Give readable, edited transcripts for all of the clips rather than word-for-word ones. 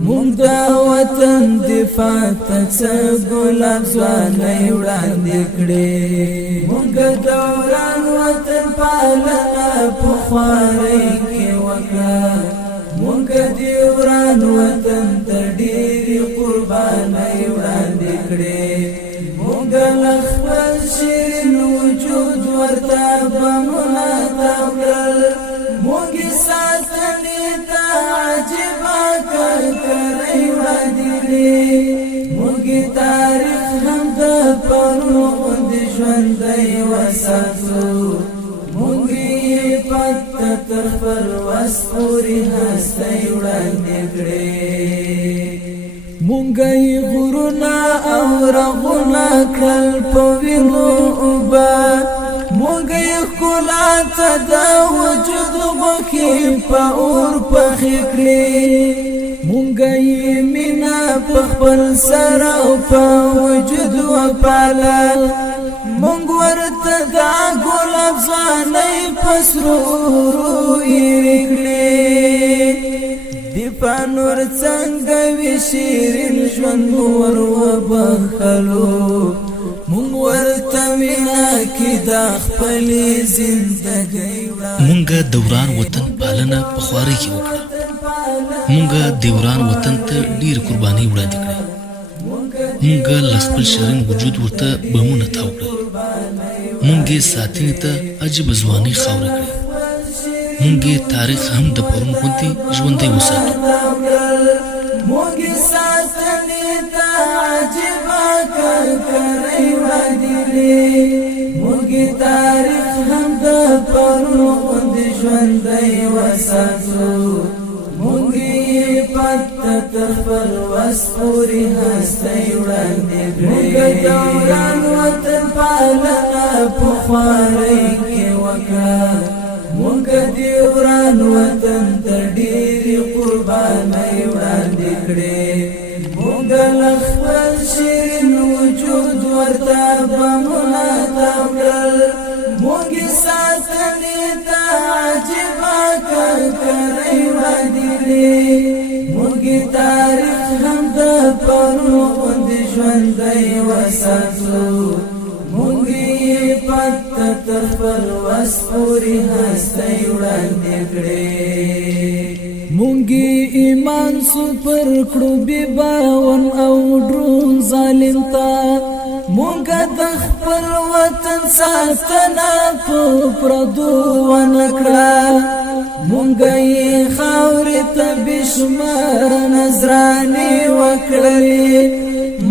مونږ د وطن دفاع ته څه ګلاب ځوانۍ وړاندې کړې مونږ دوران وطن پالنه په خوارۍ کې وکړه مونږ دوران وطن ته ډېرې قربانۍ وړاندې کړې مونږ له خپل شیرین وجود ورته بمونه تاو کړل مونږ ساتنې ته عجیبه کړکړۍ وړاندې کړې مونږ تاریخ هم د پرونو غوندې ژوندی وساتو مونږ یې پته تر خپل وس پورې هستۍ وړاندې کړې مونږ یې غرونه او رغونه کړل په وینو اوبه مونږ یې ښکلا ته د وجود غوښې په اور پخې کړې مونږ یې مینه په خپل سر او په وجود وپالل مونږ ورته دا ګلاب ځوانۍ په سرو ایرې کړې دفاع نور څنګه وي شیرین ژوند مو ور وبخلو مونږ ورته وینا کې دا خپلې زندګۍ مونږ دوران وطن پالنه په خوارۍ کې وکړه مونږ دوران وطن ته ډېر قربانۍ وړاندې کړې مونږ له خپل شیرین وجود ورته بمونه تاو کړل مونږ یې ساتنې ته عجیبه ځوانۍ خاوره کړې مونږ یې تاریخ هم د پرون غوندې ژوندی وساتو مونږ یې ساتنې ته عجیبه کړکړۍ وړاندې کړې مونږ یې تاریخ هم د پرون غوندې ژوندی وساتو مونږ یې پته تر خپل وس پورې هستۍ وړاندې کړې مونږ دوران وطن پالنه په خوارۍ کې وکړه مونږ دوران وطن ته ډېرې قربانۍ وړاندې کړې مونږ له خپل شیرین وجود ورته بمونه تاو کړل مونږ یې ساتنې ته عجیبه کړکړۍ وړاندې کړې مونږ یې تاریخ هم د پرونو غوندې ژوندی وساتو مونږ یې پته تر خپل وس پورې هستۍ وړاندې کړې مونږ یې ایمان سپر کړو بې باون او ډرون ظالم ته مونږ د خپل وطن ساتنه په پردو ونه کړه مونږ یې خاورې ته بې شماره نذرانې وکړلې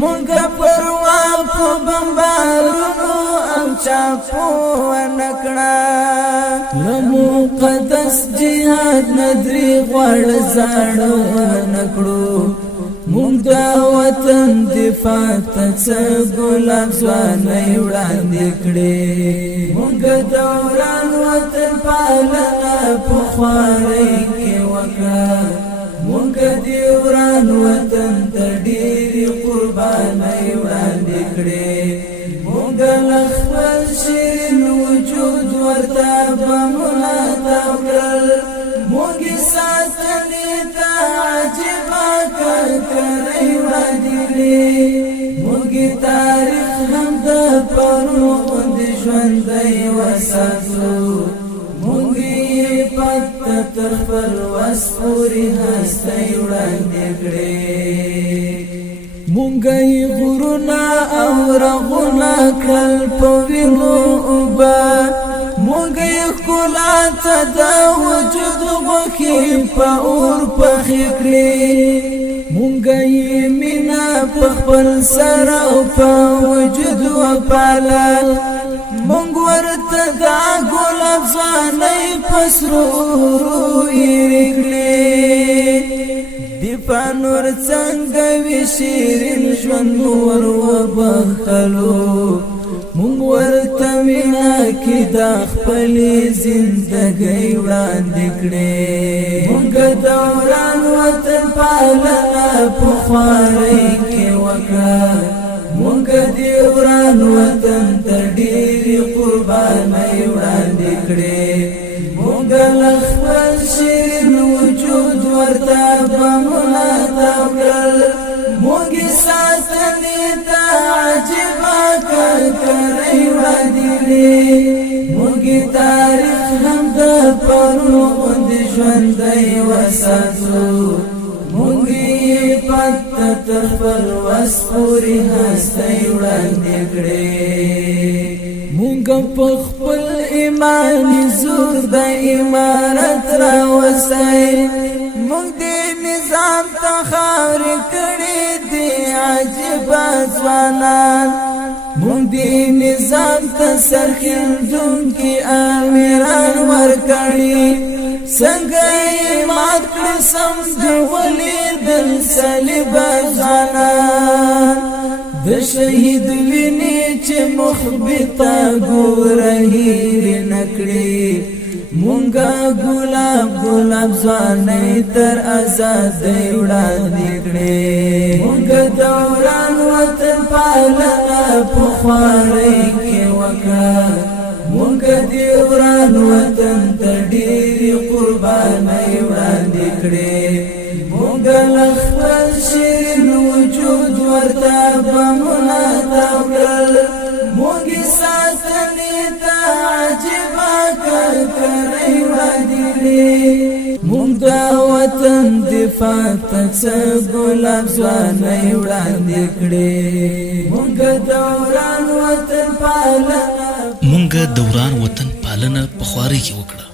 مونږ پروا په بمبارونو او چاپو ونه کړه له مقدس جهاد نه درې غواړه زاړه ونه کړو مونږ د وطن دفاع ته څه ګلاب ځوانۍ وړاندې کړې مونږ دوران وطن پالنه په خوارۍ کې وکړه مونږ دوران وطن ته ډېرې قربانۍ وړاندې کړې مونږ له خپل شیرین وجود ورته بمونه تاو کړل مونږ یې ساتنې ته عجیبه کړکړۍ وړاندې کړې مونږ یې تاریخ هم د پرونو غوندې ژوندی وساتو مونږ یې پته تر خپل وس پورې هستۍ وړاندې کړې مونږ یې غرونه او رغونه کړل په وینو اوبه مونږ یې ښکلا ته د وجود غوښې په اور پخې کړې مونږ یې مینه په خپل سر او په وجود وپالل مونږ ورته دا ګلاب ځوانۍ په سرو ایرې کړې دفاع نور څنګه وي شیرین ژوند مو ور وبخلو مونږ ورته وینا کې دا خپلې زندګۍ وړاندې کړې مونږ دوران وطن پالنه په خوارۍ کې وکړه مونږ دوران وطن ته ډېرې قربانۍ وړاندې کړې مونږ له خپل شیرین وجود وجود ورته بمونه تاوکړل موږ ساتلې ته عجیبه کړکړۍ وړاندې موږ تاریخ هم د پرونو غوندې ژوندی وساتو موږ یې پته تر خپل وس پورې هستی وړاندې کړې موږ په خپل ایماني زور د امارت راوستی موږ دې نظام ته خاورې کړې دي عجیبه ځوانان موږ دې نظام ته سرخیندونکي امیران ورکړي څنګه یې مات کړي سم د ولیدل صلیبه ځوانان د شهید وینې چې مخبته ګوره هیرې نه کړي مونږه ګلاب ځوانۍ تر ازادۍ وړاندې کړې مونږه دوران وطن پالنه په خوارۍ کې وکړه مونږه دوران وطن ته ډېرې قربانۍ وړاندې کړې مونږه له خپل شیرین وجود ورته بمونه تاوکړل موږ ساتلې ته عجیبه کړکړۍ وړاندې موږ د وطن دفاع ته څه ګلاب ځوانۍ وړاندې کړې موږ دوران وطن پالنه په خوارۍ کې وکړه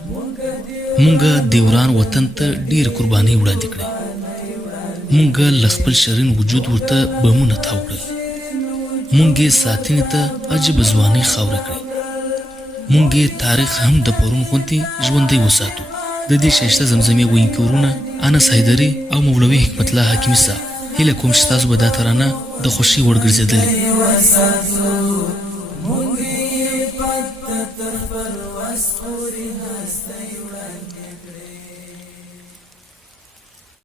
مونږه دوران وطن ته ډېر قربانۍ وړاندې کړې مونږه له خپل شرین وجود ورته بمونه تاو کړل مونږه ساتنې ته عجیب ځواني خاوره کړې مونږه تاریخ هم د پرون غونډې ژوندۍ وساتو د دې شایسته زمزمې وینکي ورونه انس حیدري او مولوي حکمت الله حکیمي صاحب هیله کوم چې تاسو به دا ترانه د خوشي وړ ګرځېدلې موږ یې پته تر خپل وس پورې هستی